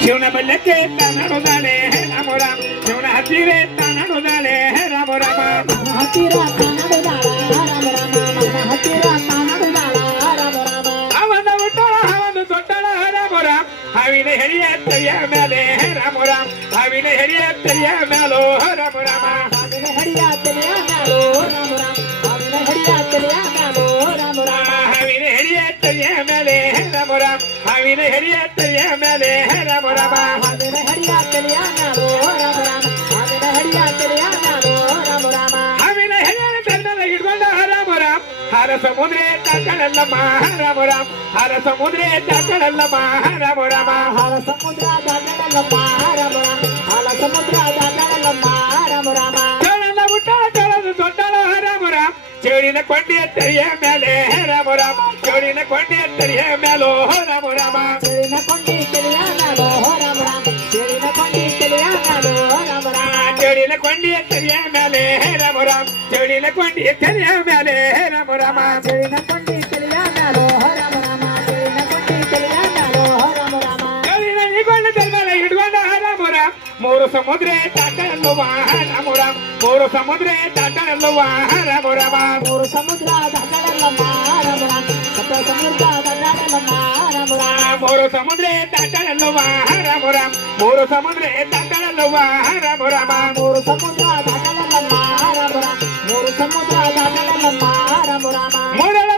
ಶಿವನ ಬಲ್ಲಕ್ಕೆ ತಾನಡುದಾಳೆ ರಾಮ ರಾಮ ಶಿವನ ಹತ್ತಿರ ತಾನಡುದಾಳೆ ರಾಮ ರಾಮ ಹತ್ತಿರ ತಾನಡುದಾಳ ರಾಮ ರಾಮ ಮನ ಹತ್ತಿರ ತಾನಡುದಾಳ ರಾಮ ರಾಮ ಅವನ ಹುಟ್ಟಳ ಅವನು ದೊಡ್ಡಳ ರಾಮ ರಾಮ ಹಾವಿನ ಹೆರಿಯ ತಲೆಯ ಮೇಲೆ ರಾಮ ರಾಮ ಹಾವಿನ ಹೆರಿಯ ತಲೆಯ ಮೇಲೋ ರಾಮ ರಾಮ ಹಾವಿನ ಹಡಿಯ ತಲೆಯ ಮ್ಯಾಲೋ ರಾಮ ರಾಮ ಹಾವಿನ ಹಡಿಯ ತಲೆಯ ಮ್ಯಾಲೋ ರಾಮ ರಾಮ ಹಾವಿನ ಹೆರಿಯ ತಲೆಯ ಮೇಲೆ ರಾಮ ರಾಮ ಹಾವಿನ ಹೆರಿಯ ತಲೆಯ ಮೇಲೆ ರಾಮ ರಾಮ ಹಾವಿನ ಹಡಿಯ ತಲೆಯ ಮ್ಯಾಲೋ ರಾಮ ರಾಮ ಹಾವಿನ ಹಡಿಯ ತಲೆಯ ಮ್ಯಾಲೋ ರಾಮ ರಾಮ ಹಾವಿನ ಹೆರಿಯ ತಲೆಯ ಹಿಡ್ಕೊಂಡ ರಾಮ ರಾಮ ಹರ ಸಮುದ್ರ ದಾಟಳಲ್ಲಮ್ಮ ರಾಮ ರಾಮ ಹರ ಸಮುದ್ರ ದಾಟಳಲ್ಲಮ್ಮ ರಾಮ ರಾಮ ಹಾಲ ಸಮುದ್ರ ದಾಟಲಮ್ಮ ರಾಮ ರಾಮ ಹಾಲ ಸಮುದ್ರ ದಾಟಲಮ್ಮ ರಾಮ ರಾಮ ಚೋಳನ ಊಟ ಚೋಳದು ದೊಡ್ಡಳ ರಾಮ ರಾಮ ಚೋಳಿನ ಕೊಂಡಿಯ ತಲೆಯ ಮೇಲೆ ರಾಮ ರಾಮ ಚೋಳಿನ ಕೊಂಡಿಯ ತಲೆಯ ಮೇಲೋ ರಾಮ ರಾಮ ಚೇಳಿನ ಕೊಂಡಿ ತಲೆಯ ಮ್ಯಾಲೋ ರಾಮ ರಾಮ ಚೇಳಿನ ಕೊಂಡಿ ತಲೆಯ ಮ್ಯಾಲೋ ರಾಮ ರಾಮ ಚೋಳಿನ ಕೊಂಡಿಯ ತಲೆಯ ಮೇಲೆ ರಾಮ ರಾಮ ಚೋಳಿನ ಕೊಂಡಿಯ ತಲೆಯ ಮೇಲೆ ರಾಮ ರಾಮ ಚೇಳಿನ ಕೊಂಡಿ ತಲೆಯ ಮ್ಯಾಲೋ ರಾಮ ರಾಮ ಚೇಳಿನ ಕೊಂಡಿ ತಲೆಯ ಮ್ಯಾಲೋ ರಾಮ ರಾಮ ಚೋಳಿನ ಹಿಡ್ಕೊಂಡ ತಲೆ ಹಿಡ್ಕೊಂಡ ರಾಮ ರಾಮ ಮೂರು ಸಮುದ್ರ ದಾಟಲಲ್ಲುವ ರಾಮ ರಾಮ ಮೂರು ಸಮುದ್ರ ದಾಟಲಲ್ಲುವ ರಾಮ ರಾಮ ಮೂರು ಸಮುದ್ರ ದಾಟಲಮ್ಮ ರಾಮ ರಾಮ ಸಪ್ತ ಸಮುದ್ರ ದಾಟಲಮ್ಮ ರಾಮ ರಾಮ ಮೂರು ಸಮುದ್ರ ದಾಟಲಲ್ಲುವ ರಾಮ ರಾಮ ಮೂರು ಸಮುದ್ರ ದಾಟಲಲ್ಲುವ ರಾಮ ರಾಮ ಮೂರು ಸಮುದ್ರ ದಾಟಲಮ್ಮ ರಾಮ ರಾಮ ಮೂರು ಸಮುದ್ರ ದಾಟಲಮ್ಮ ರಾಮ ರಾಮ ಮೂರಳ